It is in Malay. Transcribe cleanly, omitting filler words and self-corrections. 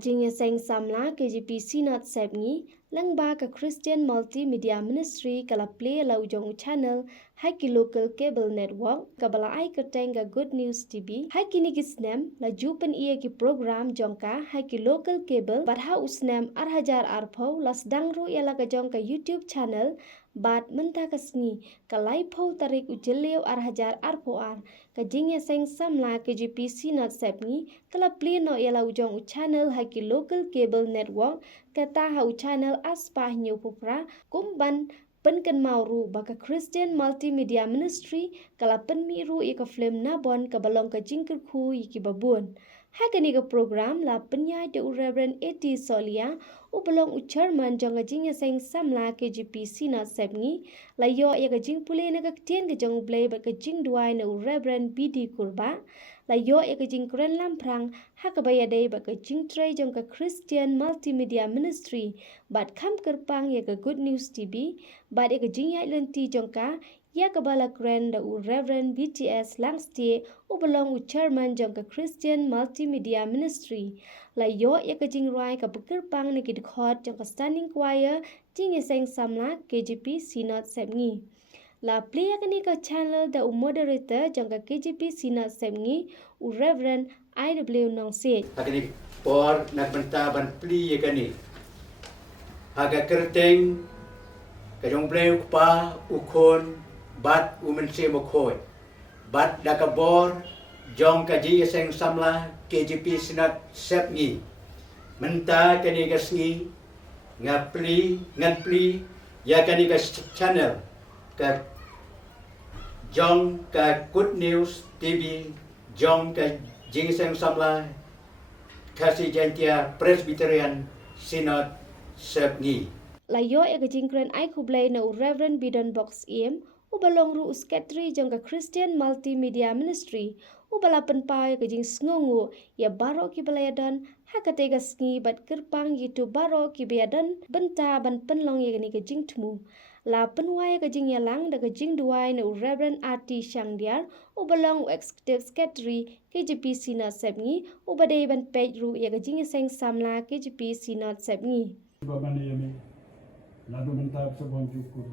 Jingiaseng Samla K.J.P Synod Sepngi lyngba ka Christian Multimedia Ministry plie lau Jong U channel hai ki local cable network ka bala ai kyrteng ka Good News TV hai kini ki snem la jupen ia ki program jongka hai ki local cable badha usnem arhajar arpau la sdang ru ia la ka jong ka YouTube channel bat mynta ka sngi ka laipau tarik Jylliew arhajar arpoar ka Jingiaseng Samla K.J.P Synod Sepngi kala plie no ia la Jong U channel hai ki local cable network kata hau channel aspah nyu pupra kumban pynkynmaw ru baka Christian Multimedia Ministry kala pynmih ru ika Film Nabon ka balong ka Jingkyrkhu iki babun. Hakani ka program la pyniaid U Rev V.T.S solia u balong u chairman jong ka Jingiaseng Samla K.J.P Synod Sepngi la yo ya ka Jingplie na ka tien ka Jong U Blei ba ka Jingduai na U Rev B.D. Kurba la yo ya ka Jingkren lamprang hakabaya dei ba ka Jingtray jong ka Christian Multimedia Ministry bat kham kerpang ya ka Good News TV bat ya ka Jingiaid lenti jong ka ya ka bala grand da U Rev V.T.S langstie u balong u chairman jong ka Christian Multimedia Ministry la yo ya ka Jingrai ka bekerpang na ki dekhot jong ka standing choir Jingiaseng Samla K.J.P Synod Sepngi la plie kani ka channel da u moderator jong ka K.J.P Synod Sepngi U Rev I.W. nong sit Akani por nagbanta ban plie kani haga kyrteng ka Jong Blei pa ukon bat umense mokhoi bat dakabor jong ka Jingiaseng Samla K.J.P Synod Sepngi mynta kani ka sngi ngan plie ya kani ka channel ka jong ka Good News TV jong ka Jingiaseng Samla kasih jantia Presbyterian Synod Sepngi la yo ya ka Jingkren ai khu Blei na U Rev Bidon Box im u balong ru uskatri jong ka Christian Multimedia Ministry u bala penpai ka jing sngongu ya baro ki balayadon hakate ka sngi bat kerpang yitu baro ki bayadan benta ban penlong ya ni ka jing tmu la penwai ka jing yalang da ka jing duai na U Rev RT Shangdiar u balong u executive secretary K.J.P Synod Sepngi u badai ban page ru ya ka Jingiaseng Samla K.J.P Synod Sepngi naduh mentap sebon cukur